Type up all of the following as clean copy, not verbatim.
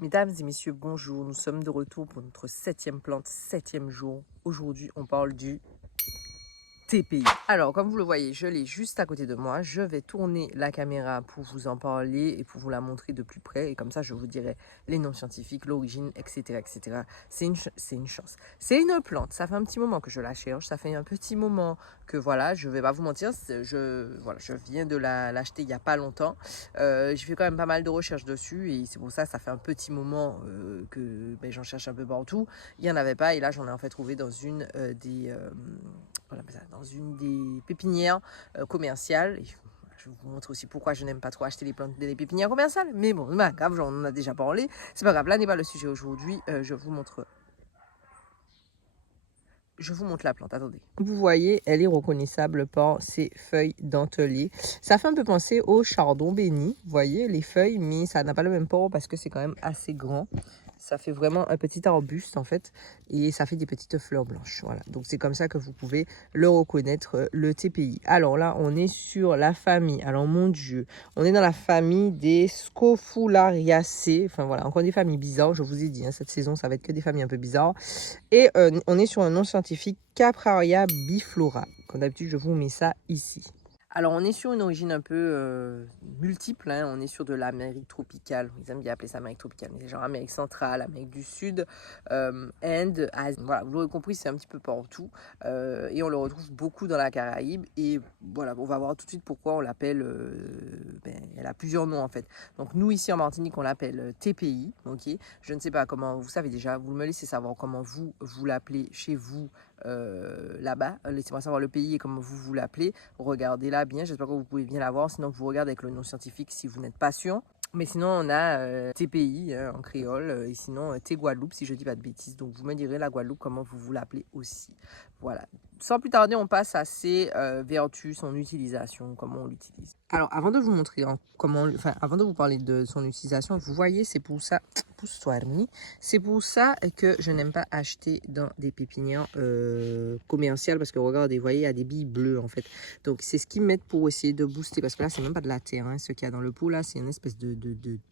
Mesdames et messieurs, bonjour. Nous sommes de retour pour notre 7e plante, 7e jour. Aujourd'hui, on parle du TPI. Alors, comme vous le voyez, je l'ai juste à côté de moi. Je vais tourner la caméra pour vous en parler et pour vous la montrer de plus près. Et comme ça, je vous dirai les noms scientifiques, l'origine, etc., etc. C'est une chance. C'est une plante. Ça fait un petit moment que je la cherche. Ça fait un petit moment que, voilà, je vais pas vous mentir. Je viens de l'acheter il n'y a pas longtemps. J'ai fait quand même pas mal de recherches dessus. Et c'est pour ça, ça fait un petit moment que j'en cherche un peu partout. Il n'y en avait pas. Et là, j'en ai en fait trouvé dans une dans une des pépinières commerciales. Et je vais vous montrer aussi pourquoi je n'aime pas trop acheter les plantes des pépinières commerciales. Mais bon, c'est pas grave, j'en en a déjà parlé. C'est pas grave, là n'est pas le sujet aujourd'hui. Je vous montre la plante, attendez. Vous voyez, elle est reconnaissable par ses feuilles dentelées. Ça fait un peu penser au chardon béni, vous voyez, les feuilles, mais ça n'a pas le même port parce que c'est quand même assez grand. Ça fait vraiment un petit arbuste en fait et ça fait des petites fleurs blanches. Voilà, donc c'est comme ça que vous pouvez le reconnaître, le TPI. Alors là, on est sur la famille. Alors mon Dieu, on est dans la famille des Scrophulariaceae. Enfin voilà, encore des familles bizarres. Je vous ai dit, hein, cette saison, ça va être que des familles un peu bizarres. Et on est sur un nom scientifique Capraria biflora. Comme d'habitude, je vous mets ça ici. Alors, on est sur une origine un peu multiple. Hein. On est sur de l'Amérique tropicale. Ils aiment bien appeler ça Amérique tropicale. Mais c'est genre Amérique centrale, Amérique du Sud, Inde, Asie. Voilà, vous l'aurez compris, c'est un petit peu partout. Et on le retrouve beaucoup dans la Caraïbe. Et voilà, on va voir tout de suite pourquoi on l'appelle. Elle a plusieurs noms en fait. Donc, nous, ici en Martinique, on l'appelle TPI. Ok. Je ne sais pas comment, vous savez déjà, vous me laissez savoir comment vous l'appelez chez vous là-bas. Laissez-moi savoir le pays et comment vous l'appelez. Regardez-la bien, j'espère que vous pouvez bien la voir. Sinon, vous regardez avec le nom scientifique si vous n'êtes pas sûr. Mais sinon, on a TPI hein, en créole et sinon T Guadeloupe si je dis pas de bêtises. Donc, vous me direz la Guadeloupe comment vous l'appelez aussi. Voilà. Sans plus tarder, on passe à ses vertus, son utilisation, comment on l'utilise. Alors, avant de vous montrer avant de vous parler de son utilisation, vous voyez, c'est pour ça, pousse-toi Hermie, c'est pour ça que je n'aime pas acheter dans des pépinières commerciales parce que regardez, vous voyez, il y a des billes bleues en fait. Donc, c'est ce qu'ils mettent pour essayer de booster parce que là, c'est même pas de la terre, hein, ce qu'il y a dans le pot là, c'est une espèce de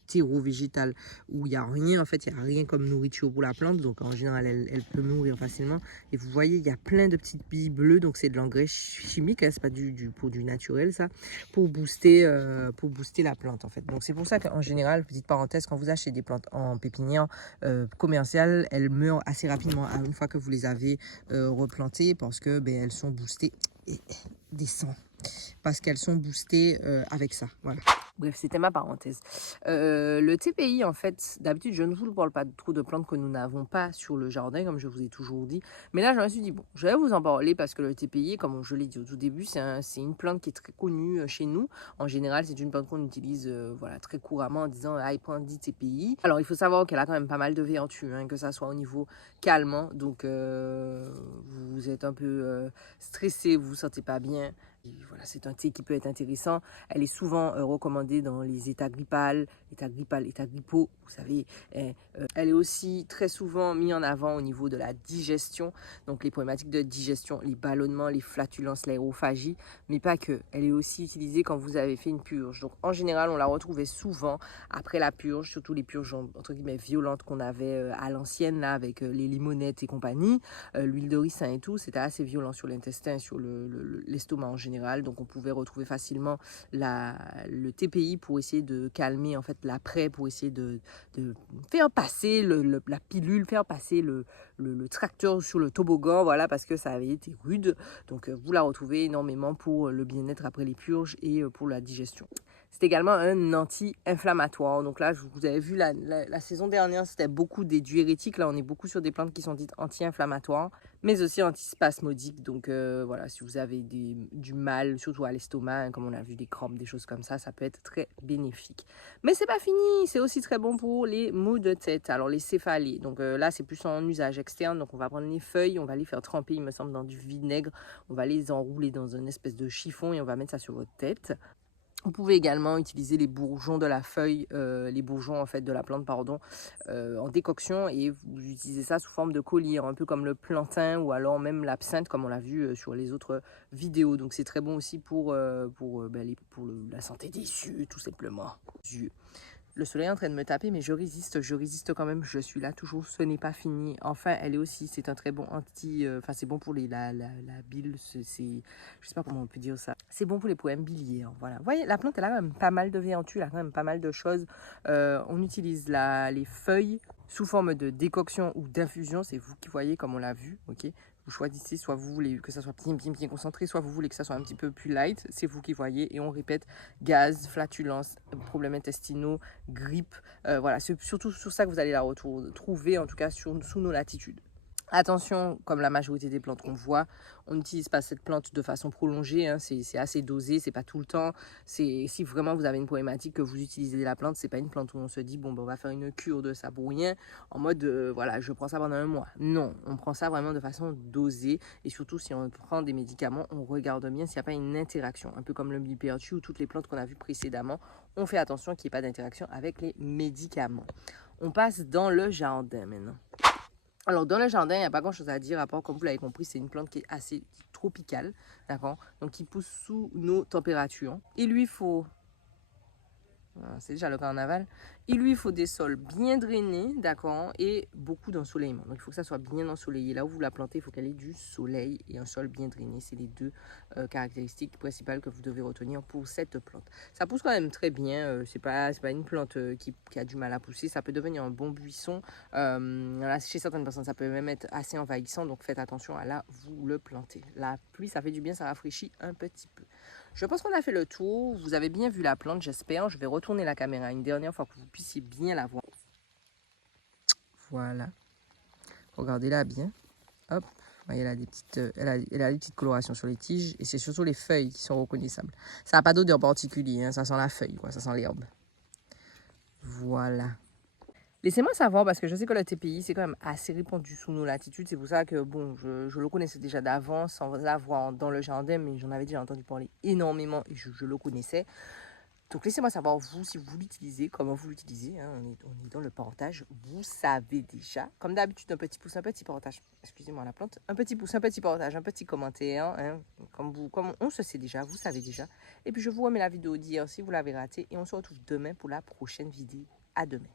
terreau végétal où il n'y a rien en fait, il n'y a rien comme nourriture pour la plante. Donc, en général, elle peut mourir facilement. Et vous voyez, il y a plein de petites billes bleues, donc c'est de l'engrais chimique, hein, c'est pas du produit naturel ça, pour booster la plante en fait. Donc c'est pour ça qu'en général, petite parenthèse, quand vous achetez des plantes en pépinière commerciale, elles meurent assez rapidement une fois que vous les avez replantées parce que elles sont boostées et descend parce qu'elles sont boostées avec ça. Voilà. Bref, c'était ma parenthèse. Le TPI, en fait, d'habitude, je ne vous parle pas trop de plantes que nous n'avons pas sur le jardin, comme je vous ai toujours dit. Mais là, je me suis dit, bon, je vais vous en parler parce que le TPI, comme je l'ai dit au tout début, c'est une plante qui est très connue chez nous. En général, c'est une plante qu'on utilise voilà, très couramment en disant, ah, il prend 10 TPI. Alors, il faut savoir qu'elle a quand même pas mal de vertus, hein, que ça soit au niveau calmant. Donc, vous êtes un peu stressé, vous vous sentez pas bien. Et voilà, c'est un thé qui peut être intéressant. Elle est souvent recommandée dans les états grippaux, états grippaux, vous savez. Elle est aussi très souvent mise en avant au niveau de la digestion, donc les problématiques de digestion, les ballonnements, les flatulences, l'aérophagie, mais pas que. Elle est aussi utilisée quand vous avez fait une purge. Donc en général, on la retrouvait souvent après la purge, surtout les purges entre guillemets violentes qu'on avait à l'ancienne, là, avec les limonettes et compagnie, l'huile de ricin et tout, c'était assez violent sur l'intestin, sur l'estomac en général. Donc on pouvait retrouver facilement le TPI pour essayer de calmer en fait l'après, pour essayer de faire passer la pilule, faire passer le tracteur sur le toboggan, voilà, parce que ça avait été rude. Donc vous la retrouvez énormément pour le bien-être après les purges et pour la digestion. C'est également un anti-inflammatoire. Donc là, vous avez vu la saison dernière, c'était beaucoup des diurétiques. Là, on est beaucoup sur des plantes qui sont dites anti-inflammatoires, mais aussi antispasmodiques. Donc voilà, si vous avez du mal, surtout à l'estomac, hein, comme on a vu des crampes, des choses comme ça peut être très bénéfique. Mais c'est pas fini, c'est aussi très bon pour les maux de tête. Alors les céphalées, donc là, c'est plus en usage externe. Donc on va prendre les feuilles, on va les faire tremper, il me semble, dans du vinaigre. On va les enrouler dans une espèce de chiffon et on va mettre ça sur votre tête. Vous pouvez également utiliser les bourgeons de la feuille, les bourgeons en fait de la plante, pardon, en décoction et vous utilisez ça sous forme de collier, un peu comme le plantain ou alors même l'absinthe comme on l'a vu sur les autres vidéos. Donc c'est très bon aussi pour la santé des yeux tout simplement. Le soleil est en train de me taper, mais je résiste quand même. Je suis là toujours, ce n'est pas fini. Enfin, elle est aussi, c'est un très bon enfin, c'est bon pour la bile, je sais pas comment on peut dire ça. C'est bon pour les problèmes biliaires, hein, voilà. Vous voyez, la plante, elle a quand même pas mal de vertus, elle a quand même pas mal de choses. On utilise les feuilles sous forme de décoction ou d'infusion, c'est vous qui voyez comme on l'a vu, ok? Vous choisissez, soit vous voulez que ça soit bien concentré, soit vous voulez que ça soit un petit peu plus light, c'est vous qui voyez. Et on répète, gaz, flatulence, problèmes intestinaux, grippe, voilà, c'est surtout sur ça que vous allez la retrouver, en tout cas sous nos latitudes. Attention, comme la majorité des plantes qu'on voit, on n'utilise pas cette plante de façon prolongée, hein, c'est assez dosé, c'est pas tout le temps. Si vraiment vous avez une problématique que vous utilisez la plante, c'est pas une plante où on se dit bon ben, on va faire une cure de ça pour rien, en mode voilà, je prends ça pendant un mois. Non, on prend ça vraiment de façon dosée, et surtout si on prend des médicaments, on regarde bien s'il n'y a pas une interaction, un peu comme le millepertuis ou toutes les plantes qu'on a vues précédemment, on fait attention qu'il n'y ait pas d'interaction avec les médicaments. On passe dans le jardin maintenant. Alors, dans le jardin, il n'y a pas grand-chose à dire, à part, comme vous l'avez compris, c'est une plante qui est assez tropicale, d'accord? Donc, qui pousse sous nos températures. Il lui faut c'est déjà le carnaval. Il lui faut des sols bien drainés, d'accord, et beaucoup d'ensoleillement. Donc il faut que ça soit bien ensoleillé. Là où vous la plantez, il faut qu'elle ait du soleil et un sol bien drainé. C'est les deux caractéristiques principales que vous devez retenir pour cette plante. Ça pousse quand même très bien. C'est pas une plante qui a du mal à pousser. Ça peut devenir un bon buisson. Là, chez certaines personnes, ça peut même être assez envahissant. Donc faites attention à là vous le plantez. La pluie, ça fait du bien, ça rafraîchit un petit peu. Je pense qu'on a fait le tour. Vous avez bien vu la plante, j'espère. Je vais retourner la caméra une dernière fois que vous puissiez bien la voir. Voilà. Regardez-la bien. Hop. Elle a des petites, elle a des petites colorations sur les tiges. Et c'est surtout les feuilles qui sont reconnaissables. Ça n'a pas d'odeur particulière. Hein, ça sent la feuille, quoi. Ça sent l'herbe. Voilà. Laissez-moi savoir, parce que je sais que le TPI, c'est quand même assez répandu sous nos latitudes. C'est pour ça que, bon, je le connaissais déjà d'avance, sans l'avoir dans le jardin, mais j'en avais déjà entendu parler énormément et je le connaissais. Donc, laissez-moi savoir, vous, si vous l'utilisez, comment vous l'utilisez. Hein, on est dans le partage. Vous savez déjà. Comme d'habitude, un petit pouce, un petit partage. Excusez-moi la plante. Un petit pouce, un petit partage, un petit commentaire. Hein, comme on se sait déjà, vous savez déjà. Et puis, je vous remets la vidéo d'hier si vous l'avez ratée. Et on se retrouve demain pour la prochaine vidéo. À demain.